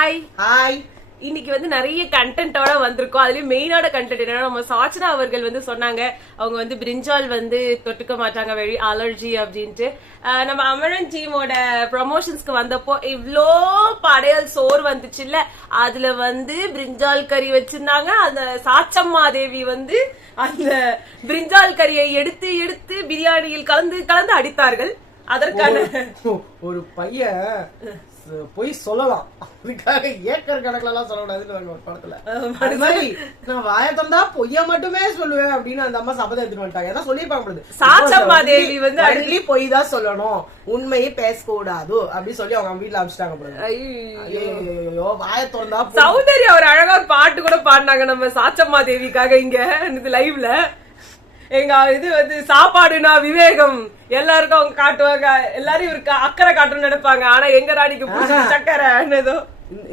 Hi hi. இன்னைக்கு வந்து நிறைய கண்டென்ட்டோட வந்திருக்கோம். அதுலயும் மெயினான கண்டென்ட் என்னன்னா, நம்ம சாச்சனா அவர்கள் வந்து சொன்னாங்க அவங்க வந்து பிரிஞ்சால் வந்து தொட்டுக்க மாட்டாங்க, வெரி அலர்ஜி அப்படின்ட்டு. நம்ம அமரன் டீமோட ப்ரமோஷன்ஸ்க்கு வந்தப்போ இவ்ளோ படையல் சோறு வந்துச்சு இல்ல, அதுல வந்து பிரிஞ்சால் கறி வச்சிருந்தாங்க. அந்த சாச்சம்மா தேவி வந்து அந்த பிரிஞ்சால் கறியை எடுத்து எடுத்து பிரியாணியில் கலந்து கலந்து அடித்தார்கள். அதற்கான ஒரு பையன் போய் சொல்லலாம், அதுக்காக ஏக்கர் கணக்குல எல்லாம் சொல்லக்கூடாதுன்னு ஒரு படத்துல அது மாதிரி நான் வாய திறந்தா பொய்ய மட்டுமே சொல்லுவேன் அப்படின்னு அந்த அம்மா சபதம் எடுத்துட்டு வந்துட்டாங்க. ஏதாவது சொல்லிருப்பாங்க, சாச்சம்மா தேவி வந்து அடிக்கடி பொய் தான் சொல்லணும், உண்மையை பேசக்கூடாது அப்படி சொல்லி அவங்க வீட்டுல அமிச்சிட்டாங்க. ஐயோ வாய திறந்தா. சௌந்தர்யா ஒரு அழகா ஒரு பாட்டு கூட பாடினாங்க நம்ம சாச்சம்மா தேவிக்காக இங்க லைவ்ல. எங்க இது வந்து சாப்பாடுனா விவேகம் எல்லாருக்கும் அவங்க காட்டுவாங்க, எல்லாரும் இவருக்கு அக்கறை காட்டணும்னு நினைப்பாங்க. ஆனா எங்க ராணிக்கு சக்கரை ஏதோ.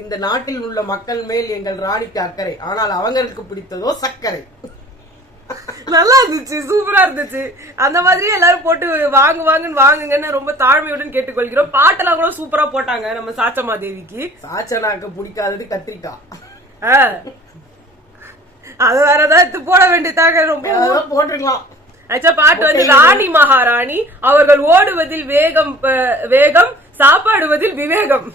இந்த நாட்டில் உள்ள மக்கள் மேல் எங்கள் ராணிக்கு அக்கறை, ஆனால் அவங்களுக்கு பிடித்ததோ சர்க்கரை. நல்லா இருந்துச்சு, சூப்பரா இருந்துச்சு. அந்த மாதிரி எல்லாரும் போட்டு வாங்குவாங்கன்னு வாங்குங்கன்னு ரொம்ப தாழ்மையுடன் கேட்டுக்கொள்கிறோம். பாட்டெல்லாம் கூட சூப்பரா போட்டாங்க நம்ம சாச்சம்மா தேவிக்கு. சாச்சனாக்கு பிடிக்காதது கத்திரிக்காய், அது வேறதான் போட வேண்டியதாக ரொம்ப போட்டிருக்கலாம். பாட்டு வந்து ராணி மகாராணி அவர்கள் ஓடுவதில் வேகம் வேகம், சாப்பாடுவதில் விவேகம்,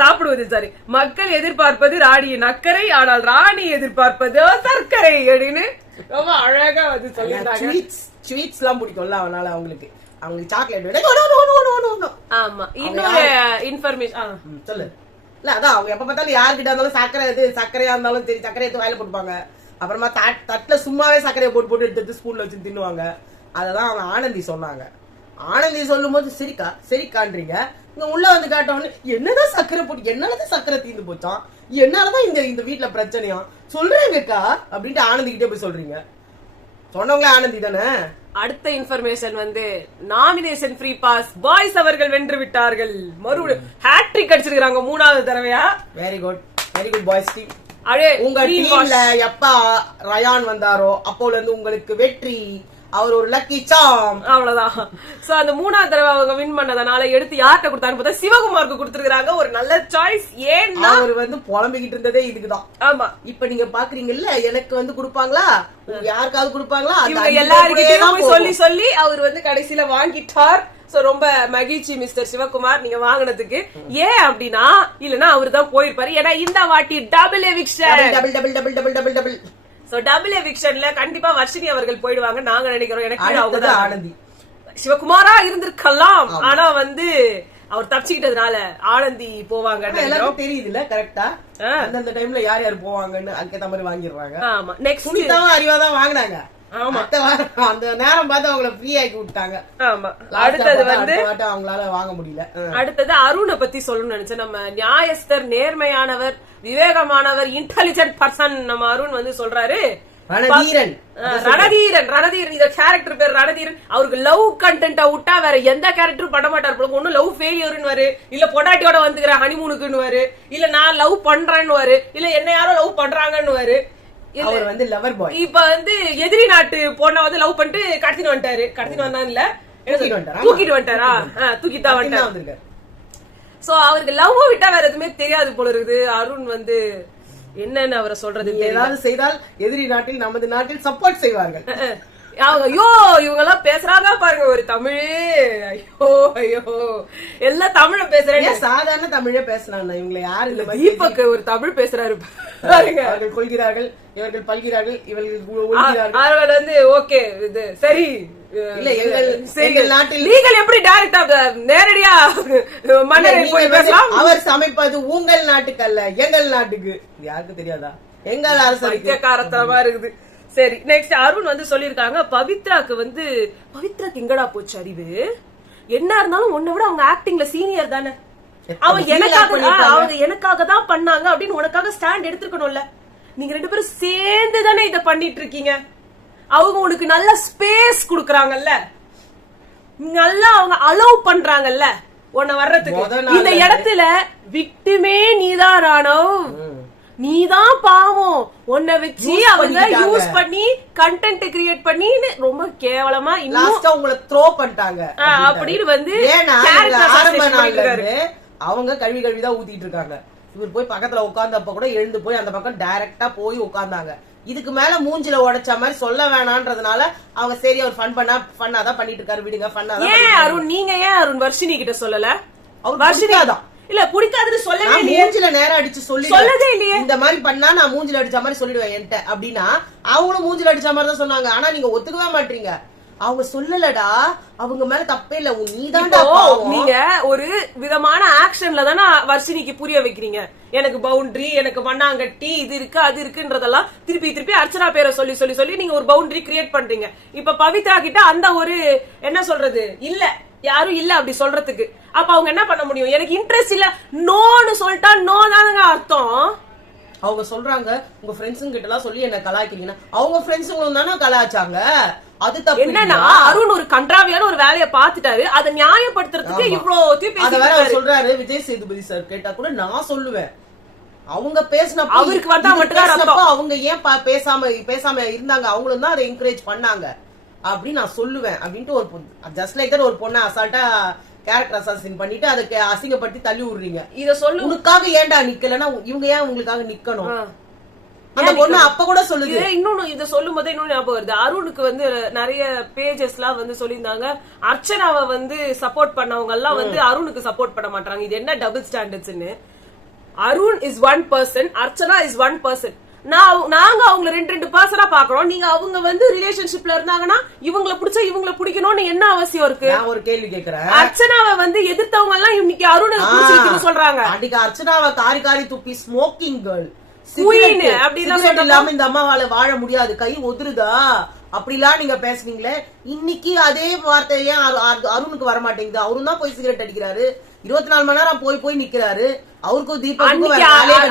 சாப்பிடுவதில் சாரி. மக்கள் எதிர்பார்ப்பது ராணியின் அக்கறை, ஆனால் ராணி எதிர்பார்ப்பது சர்க்கரை அப்படின்னு ரொம்ப அழகா வந்து சொல்லிருந்தாங்க. ஸ்வீட்ஸ் எல்லாம் பிடிக்கும்ல, அதனால அவங்களுக்கு சாக்லேட். ஆமா, இன்னொரு இன்ஃபர்மேஷன் சொல்லு. இல்ல அதான் அவங்க எப்ப பார்த்தாலும் யாருக்கிட்ட இருந்தாலும் சர்க்கரை சர்க்கரையா இருந்தாலும் சரி சர்க்கரையை எடுத்து வாயில போட்டுப்பாங்க. அப்புறமா தட்டுல சும்மாவே சர்க்கரையை போட்டு போட்டு எடுத்து ஸ்பூன்ல வச்சு தின்னுவாங்க. அததான் அவங்க ஆனந்தி சொன்னாங்க. ஆனந்தி சொல்லும் போது சரிக்கான்றீங்க, இங்க உள்ள வந்து காட்டவொன்னு என்னதான் சர்க்கரை போட்டு என்னாலதான் சர்க்கரை தீர்ந்து போச்சான், என்னாலதான் இந்த வீட்டுல பிரச்சனையா சொல்றேங்கக்கா அப்படின்ட்டு ஆனந்தி கிட்டே போய் சொல்றீங்க. சொன்னவங்களே ஆனந்தி தானே. அடுத்த இன்ஃபர்மேஷன் வந்து நாமினேஷன் ஃப்ரீ பாஸ் பாய்ஸ் அவர்கள் வென்று விட்டார்கள். மறுபடியும் ஹேட்ரிக் அடிச்சிருக்காங்க 3வது தடவையா. Very good boys team. உங்க டீம்ல எப்ப ரயான் வந்தாரோ அப்போல இருந்து உங்களுக்கு வெற்றி. அவர் ஒரு லக்கி சாம், அவ்வளவுதான். சோ அந்த 3வது தடவை அவங்க வின் பண்ணதனால எடுத்து யார்கிட்ட கொடுத்தாரு பார்த்தா சிவகுமாருக்கு கொடுத்திருக்காங்க. ஒரு நல்ல சாய்ஸ். ஏன்னா அவர் வந்து புலம்பிக்கிட்டு இருந்ததே இதுக்குதான். ஆமா, இப்ப நீங்க பாக்குறீங்கல்ல, எனக்கு வந்து கொடுப்பாங்களா, யாருக்காவது கொடுப்பாங்களா, எல்லாருக்கிட்டையும் சொல்லி சொல்லி அவர் வந்து கடைசியில வாங்கிட்டார். சோ ரொம்ப மகிழ்ச்சி மிஸ்டர் சிவகுமார் நீங்க வாங்கினதுக்கு. ஏன் அப்படின்னா இல்லன்னா அவரு தான் போயிருப்பாரு. ஏன்னா இந்த வாட்டி double eviction, double so double எவிக்ஷன்ல கண்டிப்பா வர்ஷினி அவர்கள் போயிடுவாங்க நாங்க நினைக்கிறோம். எனக்கு அவங்க ஆனந்தி சிவகுமாரா இருந்திருக்கலாம், ஆனா வந்து அவர் தப்பிச்சுக்கிட்டதுனால ஆனந்தி போவாங்க தெரியுதுல. கரெக்டா அந்த டைம்ல யார் யார் போவாங்கன்னு அதுக்கேத்த மாதிரி வாங்கிடுறாங்க. ஆமா, நெக்ஸ்ட் சுனிதாவும் அறிவாதான் வாங்கினாங்க. ஆமா, அந்த நேரம் பார்த்து அவங்கள ஃப்ரீ ஆக்கி விட்டாங்க. ஆமா, அடுத்தது வந்து அவங்களால வாங்க முடியல. அடுத்தது அருணை பத்தி சொல்லணும்னு நினைச்சேன். நம்ம நியாயஸ்தர், நேர்மையானவர், விவேகமானவர், இன்டெலிஜென்ட் பர்சன் நம்ம அருண் வந்து சொல்றாரு. ரணதீரன் இந்த கேரக்டர் பேர் ரணதீரன். அவருக்கு லவ் கண்டென்ட்டா விட்டா வேற எந்த கேரக்டரும் பண்ண மாட்டாரு. ஒன்னும் லவ் ஃபெயிலியர்னு, இல்ல பொண்டாட்டியோட வந்துக்கிறேன் ஹனிமூனுக்குன்னு, இல்ல நான் லவ் பண்றேன்னு, இல்ல என்ன யாரோ லவ் பண்றாங்கன்னு. அவர் வந்து லவர் பாய். இப்ப வந்து எதிரி நாட்டு பொண்ண வந்து லவ் பண்ணிட்டு கடத்திட்டு வந்துட்டாரு. கடத்திட்டு வந்தான் இல்ல, தூக்கிட்டு வந்துட்டாரா? தூக்கிட்டு வந்துட்டாரு. சோ அவருக்கு லவ் விட்டா வேற எதுவுமே தெரியாது போல இருக்குது. அருண் வந்து என்னன்னு அவரை சொல்றது, ஏதாவது செய்தால் எதிரி நாட்டில் நமது நாட்டில் சப்போர்ட் செய்வார்கள். ஐயோ இவங்க எல்லாம் பேசுறாங்க பாருங்க ஒரு தமிழ். ஐயோ ஐயோ எல்லாம் தமிழ பேசுறேன், சாதாரண தமிழே பேசலாம். இவங்களை யாரு இல்ல, தீபக் ஒரு தமிழ் பேசுறாரு. அவர்கள் கொள்கிறார்கள், இவர்கள் பல்கிறார்கள், இவர்கள் வந்து ஓகே இது சரி. இல்ல எங்கள் நாட்டில் நீங்கள் எப்படி டைரக்டா நேரடியா மன்னரை போய் பேசலாம். அவர் சமைப்பது உங்கள் நாட்டுக்கு அல்ல எங்கள் நாட்டுக்கு. யாருக்கு தெரியாதா? எங்கள் அரசு காரத்தனமா இருக்குது. சரி, நெக்ஸ்ட் அருண் வந்து சொல்லிருக்காங்க பவித்ராக்கு வந்து பவித்ராக்கு எங்கடா போச்சு அறிவு? என்ன இருந்தாலும் உன்னை விட அவங்க ஆக்டிங்ல சீனியர் தானே. அவங்க எனக்காக தான் பண்ணாங்க அப்படின்னு உனக்காக ஸ்டாண்ட் எடுத்துக்கணும்ல. நீங்க 2 பேரும் சேர்ந்து தானே இத பண்ணிட்டு இருக்கீங்க. அவங்க உனக்கு நல்ல ஸ்பேஸ் குடுக்கறாங்கல்ல, நல்லா அவங்க அலோவ் பண்றாங்கல்ல உன்னை வர்றதுக்கு. இந்த இடத்துல விக்டிமே நீதான் ராணவ், நீதான் பாவம். உன்னை வச்சு அவங்க யூஸ் பண்ணி கண்டென்ட் கிரியேட் பண்ணி ரொம்ப கேவலமா இன்னும் உங்களை த்ரோ பண்ணிட்டாங்க அப்படின்னு வந்து அவங்க கழுவிதான் ஊத்திட்டு இருக்காங்க. இவர் போய் பக்கத்துல உட்கார்ந்தப்ப கூட எழுந்து போய் அந்த பக்கம் டைரக்டா போய் உட்கார்ந்தாங்க. இதுக்கு மேல மூஞ்சில உடைச்ச மாதிரி சொல்ல வேணான்றதுனால அவங்க சரி அவர் ஃபன்னாதான் பண்ணிட்டு இருக்காரு, விடுங்க ஃபன்னாதான். ஏன் அருண் நீங்க ஏன் அருண் வர்ஷினி கிட்ட சொல்லல? அவர் வர்ஷினியாதான் இல்ல பிடிக்காதுன்னு சொல்லவே இல்லையே. மூஞ்சில நேரம் அடிச்சு சொல்லதே இல்லையே. இந்த மாதிரி பண்ணா நான் மூஞ்சில அடிச்ச மாதிரி சொல்லிடுவேன் என்கிட்ட அப்படின்னா அவங்களும் மூஞ்சில அடிச்ச மாதிரி தான் சொன்னாங்க. ஆனா நீங்க ஒத்துக்கவே மாட்டீங்க. அவங்க சொல்லலடா, அவங்க மேல தப்பே இல்ல, நீதான்டா. நீங்க ஒரு விதமான ஆக்ஷன்ல தானே வர்ஷினிக்கு புரிய வைக்கிறீங்க. எனக்கு பவுண்டரி, எனக்கு மண்ணாங்கட்டி, இது இருக்கு அது இருக்குன்றதெல்லாம் திருப்பி திருப்பி அர்ச்சனா பேரை சொல்லி சொல்லி சொல்லி நீங்க ஒரு பவுண்டரி கிரியேட் பண்றீங்க. இப்ப பவித்ரா கிட்ட அந்த ஒரு என்ன சொல்றது இல்ல, யாரும் இல்ல அப்படி சொல்றதுக்கு. அப்ப அவங்க என்ன பண்ண முடியும்? எனக்கு இன்ட்ரெஸ்ட் இல்ல நோன்னு சொல்லிட்டா நோ தானுங்க அர்த்தம். அவங்க சொல்றாங்க உங்க ஃப்ரெண்ட்ஸுங்க கிட்ட எல்லாம் சொல்லி என்ன கலாய்க்கிறீங்கன்னா அவங்க ஃப்ரெண்ட்ஸுங்களும் தானே கலாய்ச்சாங்க. அது தப்பு. என்னன்னா அருண் ஒரு கன்றாவியான ஒரு வேலையை பாத்துட்டாரு, அதை நியாயப்படுத்துறதுக்கு இவ்வளவு சொல்றாரு. விஜய் சேதுபதி சார் கேட்டா கூட நான் சொல்லுவேன் அவங்க பேசினப்ப அவருக்கு வந்தா மட்டும் அவங்க ஏன் பேசாம இருந்தாங்க, அவங்களும் தான் அதை என்கரேஜ் பண்ணாங்க அப்படின்னு நான் சொல்லுவேன். அப்படின்ட்டு ஒரு ஜஸ்ட் லைக் தட் ஒரு பொண்ணை அசால்ட்டா கேரக்டர் அசாசின் பண்ணிட்டு அதுக்கு அசிங்கப்பட்டு தள்ளி விடுறீங்க. இத சொல்லு உனக்காக ஏன்டா நிக்கலன்னா இவங்க ஏன் உங்களுக்காக நிக்கணும்? அந்த பொண்ணு அப்ப கூட சொல்லுது. இன்னொன்னு இத சொல்லும் போதே இன்னொன்னு ஞாபகம் வருது. அருணுக்கு வந்து நிறைய பேஜஸ் எல்லாம் வந்து சொல்லியிருந்தாங்க அர்ச்சனாவை வந்து சப்போர்ட் பண்ணவங்க எல்லாம் வந்து அருணுக்கு சப்போர்ட் பண்ண மாட்டாங்க. இது என்ன டபுள் ஸ்டாண்டர்ட்ஸ்னு? Arun is one person, Archana is one person. நாங்க அவங்க ரெண்டு பர்சனா பாக்குறோம். நீங்க அவங்க வந்து ரிலேஷன்ஷிப்ல இருந்தாங்கன்னா இவங்களை பிடிச்சா இவங்களை பிடிக்கணும்னு என்ன அவசியம் இருக்கு? நான் ஒரு கேள்வி கேக்குறேன். அர்ச்சனாவை வந்து எதிர்த்தவங்க எல்லாம் இன்னைக்கு அருணை பிடிச்சிருக்குன்னு சொல்றாங்க. அன்னைக்கு அர்ச்சனாவை காரி துப்பி ஸ்மோக்கிங் கேர்ள் அப்படின்னு இல்லாம இந்த அம்மாவால வாழ முடியாது, கை ஒதுருதா அப்படிலாம் நீங்க பேசுனீங்களே. இன்னைக்கு அதே வார்த்தையே அருணுக்கு வர மாட்டேங்குது. அவரும் தான் போய் சிகரெட் அடிக்கிறாரு, 24 மணி நேரம் போய் நிக்கிறாரு. அவருக்கும் தீபா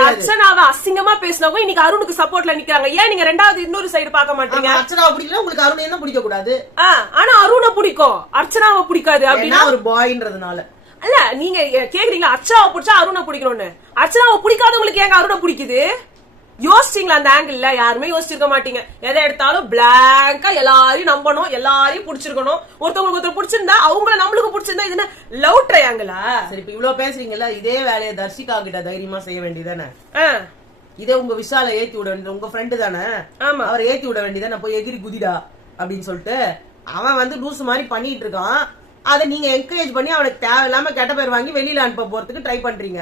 அர்ச்சனாவை அசிங்கமா பேசினவங்க இன்னைக்கு அருணுக்கு சப்போர்ட்ல நிக்கிறாங்க. ஏன் நீங்க ரெண்டாவது இன்னொரு சைடு பாக்க மாட்டீங்க? அர்ச்சனாவை பிடிக்கல உங்களுக்கு அருண் என்ன பிடிக்க கூடாது? ஆனா அருணை பிடிக்கும், அர்ச்சனாவை பிடிக்காது அப்படின்னா ஒரு பாய்ன்றதுனால அல்ல. நீங்க கேக்குறீங்களா அர்ச்சனாவை பிடிச்சா அருணை பிடிக்கணும்னு? அர்ச்சனாவை பிடிக்காதவங்களுக்கு ஏங்க அருணை பிடிக்குது? யோசிச்சீங்களா அந்த ஆங்கிள்? யாருமே யோசிச்சிருக்க மாட்டீங்க. எதை எடுத்தாலும் பிளாங்கா எல்லாரையும் நம்பணும், எல்லாரையும் பிடிச்சிருக்கணும். ஒருத்தவங்களுக்கு ஒருத்தர் பிடிச்சிருந்தா அவங்கள நம்மளுக்கு பிடிச்சிருந்தா இது லவ் ட்ரையாங்கிளா? சரி, இப்ப இவ்வளவு பேசுறீங்கல்ல, இதே வேலையை தர்ஷிகா கிட்ட தைரியமா செய்ய வேண்டியதானே? இதே உங்க விஷால ஏத்தி விட வேண்டியது, உங்க ஃப்ரெண்டு தானே, அவரை ஏத்தி விட வேண்டியதானே, போய் எகிரி குதிடா அப்படின்னு சொல்லிட்டு. அவன் வந்து லூஸ் மாதிரி பண்ணிட்டு இருக்கான். அதை நீங்க என்கரேஜ் பண்ணி அவனுக்கு தேவையில்லாம கெட்ட பேர் வாங்கி வெளியில அனுப்ப போறதுக்கு ட்ரை பண்றீங்க.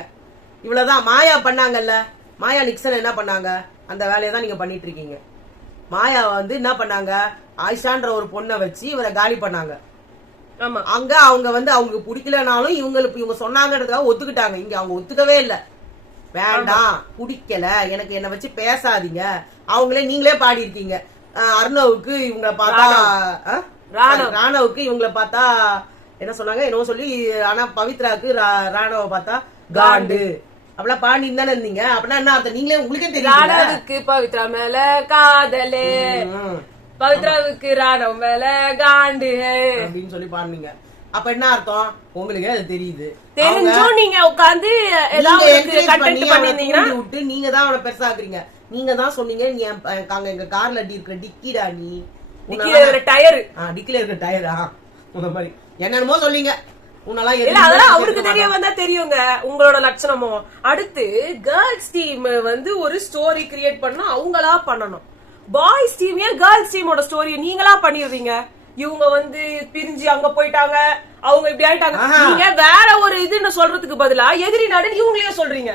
இவ்வளவுதான். மாயா பண்ணாங்கல்ல, மாயா நிக்சன் என்ன பண்ணாங்க? அந்த வேலையை தான் நீங்க பண்ணிட்டு இருக்கீங்க. மாயா வந்து என்ன பண்ணாங்க? ஆயிஷான்ற ஒரு பொண்ணை வச்சு இவரை காலி பண்ணாங்க. அங்க அவங்க வந்து அவங்க பிடிக்கலனாலும் இவங்க சொன்னாங்கன்றதுக்காக ஒத்துக்கிட்டாங்க. இங்க அவங்க ஒத்துக்கவே இல்ல. வேண்டாம், பிடிக்கல, எனக்கு என்ன வச்சு பேசாதீங்க. அவங்களே நீங்களே பாடி இருக்கீங்க. அர்ணவுக்கு இவங்களை பார்த்தா, ராணவுக்கு இவங்களை பார்த்தா என்ன சொன்னாங்க என்னவோ சொல்லி, ஆனா பவித்ராக்கு ராணவை பார்த்தா காண்டு அப்படிலாம் பாண்டி தானே இருந்தீங்க. அப்படின்னா என்ன அர்த்தம்? நீங்களே உங்களுக்கே தெரியும். பவித்ரா மேல காதலே, பவித்ராவுக்கு ராணவ் மேல காண்டு அப்படின்னு சொல்லி பாடுனீங்க. அப்ப என்ன அர்த்தம்? உங்களுக்கு அது தெரியுது. தெரிஞ்சும் நீங்க உட்கார்ந்து விட்டு நீங்க தான் அவனை பெருசாக்குறீங்க. நீங்க தான் சொன்னீங்க நீ எங்க கார்ல அடி இருக்கிற டிக்கிடா, நீ டயரு டிக்கில இருக்கிற டயரா உங்க மாதிரி என்னென்னமோ சொல்லிங்க. அதெல்லாம் அவருக்கு தெரிய வந்தா தெரியுங்க உங்களோட லட்சணமும். அடுத்து கேர்ள்ஸ் டீம் வந்து ஒரு ஸ்டோரி கிரியேட் பண்ணா அவங்களா பண்ணணும். பாய்ஸ் டீம் ஏன் கேர்ள்ஸ் டீமோட ஸ்டோரியை நீங்களா பண்ணிடுறீங்க? இவங்க வந்து பிரிஞ்சு அங்க போயிட்டாங்க, அவங்க இப்படி ஆயிட்டாங்க. நீங்க வேற ஒரு இதுன்னு சொல்றதுக்கு பதிலா எதிரி நாடுன்னு இவங்களே சொல்றீங்க.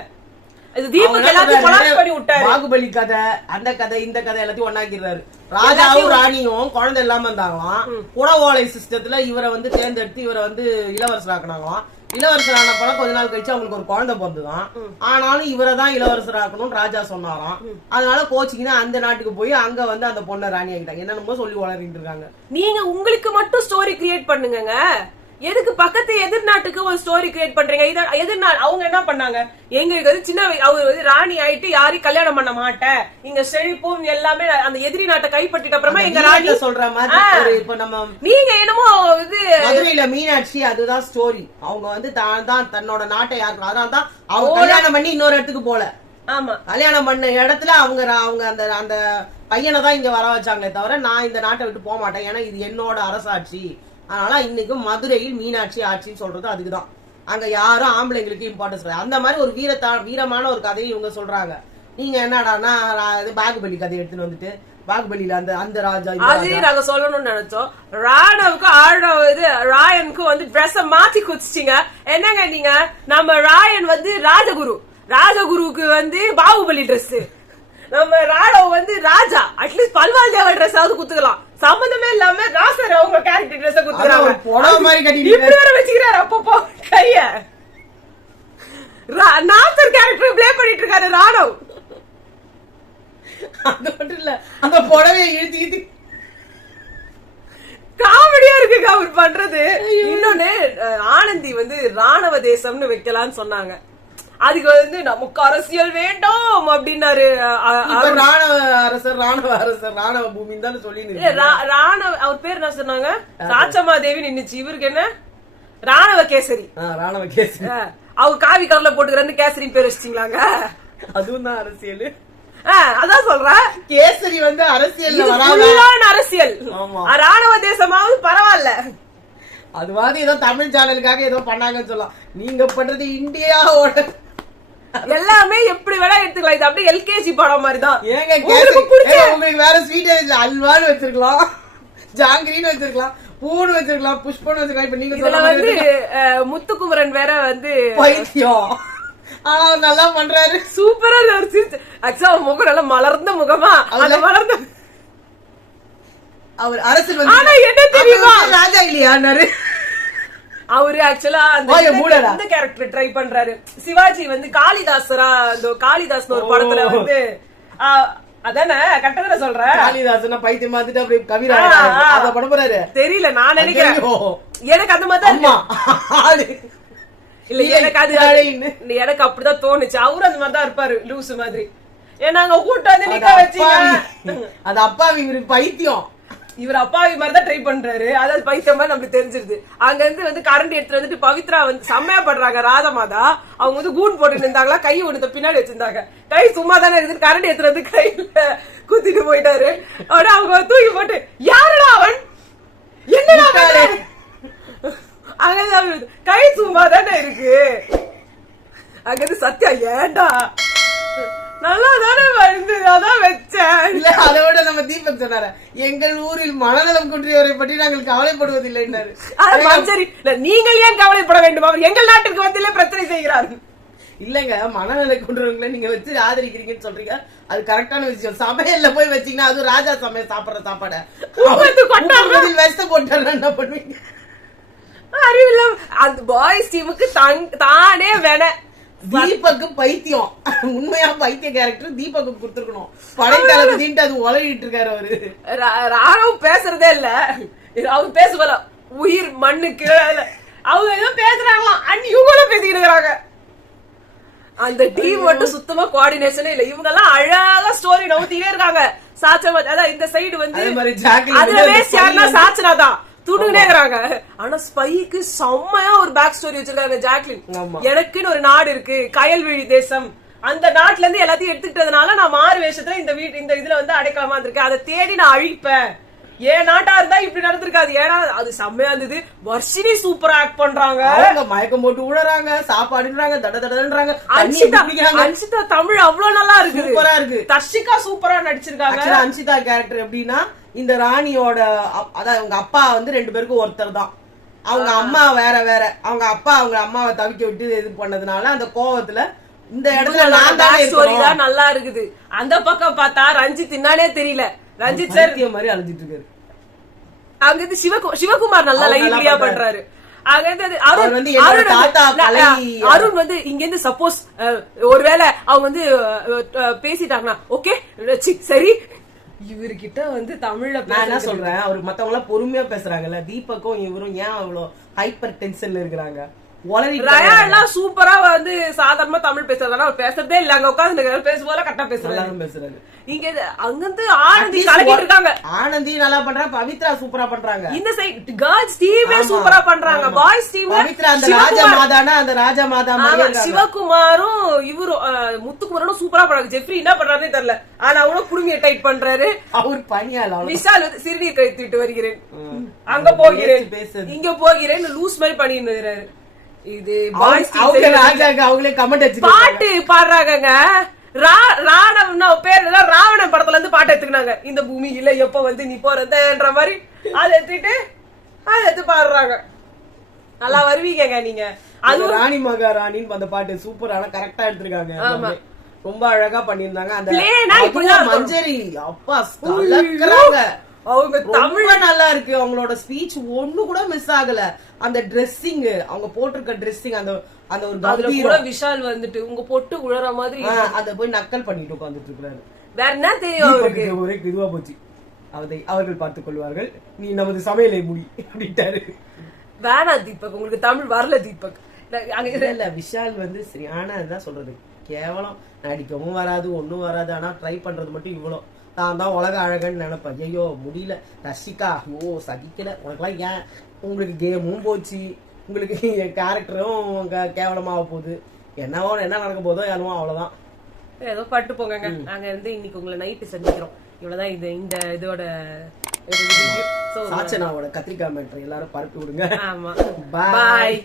பாகுபலி கதை, அந்த கதை, இந்த கதை எல்லாத்தையும் ஒன்னாக்கிறாரு. ராஜாவும் ராணியும் குழந்தை இல்லாம இருந்தாங்களாம். குடவோலை சிஸ்டத்துல இவரை வந்து தேர்ந்தெடுத்து இவரை வந்து இளவரசர் ஆக்கினாங்களாம். இளவரசர் ஆன படம் கொஞ்ச நாள் கழிச்சு அவங்களுக்கு ஒரு குழந்தை பிறந்துதான். ஆனாலும் இவரை தான் இளவரசர் ஆக்கணும்னு ராஜா சொன்னாராம். அதனால கோச்சிங்கன்னா அந்த நாட்டுக்கு போய் அங்க வந்து அந்த பொண்ணை ராணி ஆகிட்டாங்க. என்னென்னமோ சொல்லி வளர்ந்துட்டு இருக்காங்க. நீங்க உங்களுக்கு மட்டும் ஸ்டோரி கிரியேட் பண்ணுங்க. எதுக்கு பக்கத்து எதிர்நாட்டுக்கு ஒரு ஸ்டோரி கிரியேட் பண்றீங்க? எதிர்நாள் அவங்க என்ன பண்ணாங்க? எங்களுக்கு சின்ன அவர் வந்து ராணி ஆயிட்டு யாரையும் கல்யாணம் பண்ண மாட்டேன், இங்க செழிப்பும் எல்லாமே அந்த எதிரி நாட்டை கைப்பற்றிட்ட அப்புறமா எங்க ராணி சொல்ற மாதிரி. இப்ப நம்ம நீங்க என்னமோ இது மதுரையில மீனாட்சி, அதுதான் ஸ்டோரி. அவங்க வந்து தான் தன்னோட நாட்டை யாருக்கு, அதனால தான் அவங்க கல்யாணம் பண்ணி இன்னொரு இடத்துக்கு போல. ஆமா, கல்யாணம் பண்ண இடத்துல அவங்க அந்த அந்த பையனை தான் இங்க வர வச்சாங்களே தவிர நான் இந்த நாட்டை விட்டு போக மாட்டேன், ஏன்னா இது என்னோட அரசாட்சி. அதனால இன்னைக்கு மதுரையில் மீனாட்சி ஆட்சின்னு சொல்றது அதுக்குதான். அங்க யாரும் ஆம்பளைங்களுக்கு இம்பார்ட்டன்ஸ் கிடையாது. அந்த மாதிரி ஒரு வீரமான ஒரு கதையை இவங்க சொல்றாங்க. நீங்க என்னடானா பாகுபலி கதையை எடுத்துன்னு வந்துட்டு பாகுபலியில அந்த ராஜா அதே நாங்க சொல்லணும்னு நினைச்சோம். ராணவுக்கு ராயனுக்கு வந்து ட்ரெஸ் மாத்தி குடிச்சிட்டீங்க. என்னங்க நீங்க? நம்ம ராயன் வந்து ராஜகுருவுக்கு வந்து பாகுபலி ட்ரெஸ், நம்ம ராணவ் வந்து ராஜா. அட்லீஸ்ட் பல்வால் தேவ ட்ரெஸ் ஆவது குத்துக்கலாம். சம்பந்தமே இல்லாம ராசர் அவங்க கேரக்டர் ட்ரெஸ் குத்துறாங்க. இப்படி வர வச்சுக்கிறாரு அப்பப்போ கைய. நாசர் கேரக்டர் பிளே பண்ணிட்டு இருக்காரு ராணவ். அது மட்டும் இல்ல, அந்த புடவையை இழுத்து காமெடியா இருக்குங்க அவர் பண்றது. இன்னொன்னு ஆனந்தி வந்து ராணுவ தேசம்னு வைக்கலாம்னு சொன்னாங்க. அதுக்கு வந்து நமக்கு அரசியல் வேண்டும் அப்படின்னாரு. ராணுவ அரசர் ராணுவ பூமின்னு தானே சொல்லி ராணுவ அவர் பேர் என்ன சொன்னாங்க? சாச்சம்மா தேவி நின்னுச்சு. இவருக்கு என்ன? ராணுவ கேசரி. அவர் காவி கலர்ல போட்டுக்கிறேன்னு கேசரின்னு பேர் வச்சிட்டீங்களாங்க. அதுவும் தான் அரசியல். அதான் சொல்றேன், கேசரி வந்து அரசியல் அரசியல். ராணுவ தேசமாவது பரவாயில்ல. அதுவாது ஏதோ தமிழ் சேனலுக்காக ஏதோ பண்ணாங்கன்னு சொல்லலாம். நீங்க பண்றது இந்தியாவோட எல்லாமே எப்படி வேணா எடுத்துக்கலாம். இது அப்படியே எல்கேஜி படம் மாதிரிதான். ஏங்க உங்களுக்கு வேற ஸ்வீட் அல்வான்னு வச்சிருக்கலாம், ஜாங்கிரின்னு வச்சிருக்கலாம், பூன்னு வச்சிருக்கலாம், புஷ்பன்னு வச்சிருக்கலாம். இப்ப நீங்க இதுல வந்து முத்துக்குமரன் வேற வந்து பைத்தியம். ஆனா நல்லா பண்றாரு, சூப்பரா சிரிச்சு. ஆக்சுவலா முகம் நல்லா மலர்ந்த முகமா, அந்த மலர்ந்த அவர் அரசு ஆனா என்ன தெரியுமா ராஜா இல்லையாரு. அவரு ஆக்சுவலா அந்த கேரக்டர் ட்ரை பண்றாரு. சிவாஜி வந்து காளிதாசரா, அந்த காளிதாஸ் ஒரு படத்துல வந்து அதானே கரெக்டா சொல்றேன். காளிதாசன் பைத்தியம் பார்த்துட்டு அப்படி கவிரா அத பண்ண போறாரு. தெரியல, நான் நினைக்கிறேன் எனக்கு அந்த மாதிரி இல்ல, எனக்கு அப்படிதான் தோணுச்சு. அவரும் அந்த மாதிரிதான் இருப்பாரு, லூசு மாதிரி. ஏன்னா கூட்டம் வந்து நிக்க வச்சீங்க. அது அப்பாவி, இவருக்கு பைத்தியம். இவர் அப்பாவி மாதிரிதான் ட்ரை பண்றாரு. அதாவது பைத்தியம் மாதிரி நம்மளுக்கு தெரிஞ்சிருது. அங்க இருந்து வந்து கரண்ட் எடுத்துட்டு வந்துட்டு பவித்ரா வந்து செம்மையா பண்றாங்க. ராதமாதா அவங்க வந்து கூட் போட்டு இருந்தாங்களா, கை ஒண்ணு பின்னாடி வச்சிருந்தாங்க. கை சும்மா தானே இருக்குது, கரண்ட் எடுத்துட்டு வந்து கையில குத்திட்டு போயிட்டாரு. ஆனா அவங்க தூக்கி போட்டு யாருடா அவன், என்னடா அங்கதான் கை சும்மா தானே இருக்கு. அங்க சத்யா ஏண்டா நல்லா தானே வந்து அதான் வச்சேன். இல்ல அதோட நம்ம தீபக் சொன்னாரு, எங்கள் ஊரில் மனநலம் குன்றியவரை பற்றி நாங்கள் கவலைப்படுவதில்லை. சரி, நீங்கள் ஏன் கவலைப்பட வேண்டும்? அவர் எங்கள் நாட்டுக்கு வந்து பிரச்சனை செய்கிறார். இல்லங்க, மனநல குன்றவங்களை நீங்க வச்சு ஆதரிக்கிறீங்கன்னு சொல்றீங்க, அது கரெக்டான விஷயம். சமையல்ல போய் வச்சீங்கன்னா அது ராஜா சமையல் சாப்பிடுற சாப்பாடு விஷத்தை போட்டாரு என்ன பண்ணுவீங்க? அறிவில்ல அந்த பாய்ஸ் டீமுக்கு தானே வேண. தீபக்கு பைத்தியம், உண்மையா பைத்திய கேரக்டர் தீபக்கு கொடுத்துருக்கணும். படைத்தளபதின்ட்டு அது உலகிட்டு இருக்காரு அவரு. ராணுவ பேசுறதே இல்ல, அவங்க பேசுவல உயிர் மண்ணுக்கு அவங்க ஏதோ பேசுறாங்களாம். இவங்களும் பேசிக்கிட்டு இருக்காங்க. அந்த டீம் மட்டும் சுத்தமா கோஆர்டினேஷனே இல்ல. இவங்க எல்லாம் அழகா ஸ்டோரி நவுத்திட்டே இருக்காங்க. சாச்சமா அதான் இந்த சைடு வந்து அதுல வேஸ்ட் யாருன்னா சாச்சனாதான் துடுங்கனே இருக்காங்க. ஆனா ஸ்பைக்கு செம்மையா ஒரு பேக் ஸ்டோரி வச்சிருக்காங்க ஜாக்லின். எனக்குன்னு ஒரு நாடு இருக்கு, கயல்விழி தேசம். அந்த நாட்டுல இருந்து எல்லாத்தையும் எடுத்துக்கிட்டதுனால நான் மாறு வேஷத்துல இந்த இதுல வந்து அடைக்கலாமா இருக்கேன். அதை தேடி நான் அழிப்பேன். ஏன் நாட்டா இருந்தா இப்படி நடந்திருக்காது. ஏன்னா அது செம்மையா இருந்தது. வர்ஷினி சூப்பரா ஆக்ட் பண்றாங்க, மயக்கம் போட்டு விடுறாங்க, சாப்பாடுன்றாங்க, தடன்றாங்க. அன்சிதா தமிழ் அவ்வளவு நல்லா இருக்கு, சூப்பரா இருக்கு. தர்ஷிகா சூப்பரா நடிச்சிருக்காங்க. அன்சிதா கேரக்டர் எப்படின்னா, இந்த ராணியோட அதான் அவங்க அப்பா வந்து 2 பேருக்கும் ஒருத்தர் தான். அவங்க அம்மா வேற வேற. அவங்க அப்பா அவங்க அம்மாவை தவிக்க விட்டு இது பண்ணதுனால அந்த கோவத்துல இந்த இடத்துல தான் நல்லா இருக்குது. அந்த பக்கம் பார்த்தா ரஞ்சித் என்னாலே தெரியல. ரஞ்சித் சார் மாதிரி அழைச்சிட்டு இருக்காரு. அங்க இருந்து சிவகுமார் நல்லா லைவ்லியா பண்றாரு. அருண் வந்து இங்க இருந்து சப்போஸ் ஒருவேளை அவங்க வந்து பேசிட்டாங்கன்னா ஓகே சரி. இவர்கிட்ட வந்து தமிழ்ல நான் என்ன சொல்றேன், அவரு மத்தவங்க எல்லாம் பொறுமையா பேசுறாங்கல்ல, தீபக்கும் இவரும் ஏன் அவ்வளவு ஹைப்பர் டென்ஷன்ல இருக்கிறாங்க? சூப்பரா வந்து சாதாரணமா தமிழ் பேசுறதுனா பேசுறதே இல்ல. அங்க உட்காந்து பேசும்போது கரெக்டா பேசுறாங்க. இங்க அங்கிருந்து ஆனந்தி கலக்கிட்டு இருக்காங்க. ஆனந்தி நல்லா பண்றாங்க, பவித்ரா சூப்பரா பண்றாங்க. இந்த சைடு கேர்ள்ஸ் டீமே சூப்பரா பண்றாங்க. பாய்ஸ் டீம் பவித்ரா அந்த ராஜா மாதானா அந்த ராஜா மாதா மாதிரி சிவகுமாரும் இவரும் முத்துக்குமாரும் சூப்பரா பண்றாங்க. ஜெஃப்ரி என்ன பண்றாருன்னு தெரியல, ஆனா அவனும் குடுமிய டைட் பண்றாரு. அவர் பணியால விஷால் சிறுநீர் கழித்து விட்டு வருகிறேன், அங்க போகிறேன், இங்க போகிறேன், லூஸ் மாதிரி பண்ணிட்டு. இது பாய்ஸ் அவங்க ராஜாக்கு அவங்களே கமெண்ட் வச்சு பாட்டு பாடுறாங்க. ராணவன் பேர் ராவணன் படத்துல இருந்து பாட்டு எடுத்துக்கினாங்க. இந்த பூமியில எப்ப வந்து நீ போறதுன்ற மாதிரி அதை எடுத்து பாடுறாங்க. நல்லா வருவீங்க நீங்க. அது ராணி மகாராணின்னு அந்த பாட்டு சூப்பர். ஆனா கரெக்டா எடுத்திருக்காங்க. ரொம்ப அழகா பண்ணிருந்தாங்க. அந்த மஞ்சரி அப்பா கலக்குறாங்க. அவங்க தமிழ் நல்லா இருக்கு. அவங்களோட ஸ்பீச் ஒண்ணு கூட மிஸ் ஆகல. அந்த ட்ரெஸ்ஸிங், அவங்க போட்டிருக்க ட்ரெஸ்ஸிங், அந்த அந்த ஒரு கூட விஷால் வந்துட்டு உங்க பொட்டு உழற மாதிரி அத போய் நக்கல் பண்ணிட்டு உட்கார்ந்துட்டு இருக்காரு. வேற என்ன தெரியும் அவருக்கு? ஒரே இதுவா போச்சு. அவர்கள் பார்த்துக் கொள்வார்கள், நீ நமது சமையலை முடி அப்படின்ட்டாரு. வேணா தீபக், உங்களுக்கு தமிழ் வரல தீபக். இல்ல விஷால் வந்து சரியான இதுதான் சொல்றது. கேவலம் நடிக்கவும் வராது, ஒண்ணும் வராது. ஆனா ட்ரை பண்றது மட்டும் இவ்வளவு. நான் தான் உலக அழகன்னு நினைப்பேன். ஐயோ முடியல ரஷிகா, ஐயோ சகிக்கல. உனக்குலாம் ஏன், உங்களுக்கு கேமும் போச்சு, உங்களுக்கு என் கேரக்டரும் கேவலமாக போகுது. என்னவோ என்ன நடக்க போதோ என்னவோ, அவ்வளவுதான். ஏதோ பட்டு போங்க. நாங்க வந்து இன்னைக்கு உங்களை நைட்டு சந்திக்கிறோம். இவ்வளவுதான் இந்த இதோட சாச்சனாவோட கத்திரிக்காய் மேட்டர் எல்லாரும் பரப்பி விடுங்க. ஆமா, பாய்.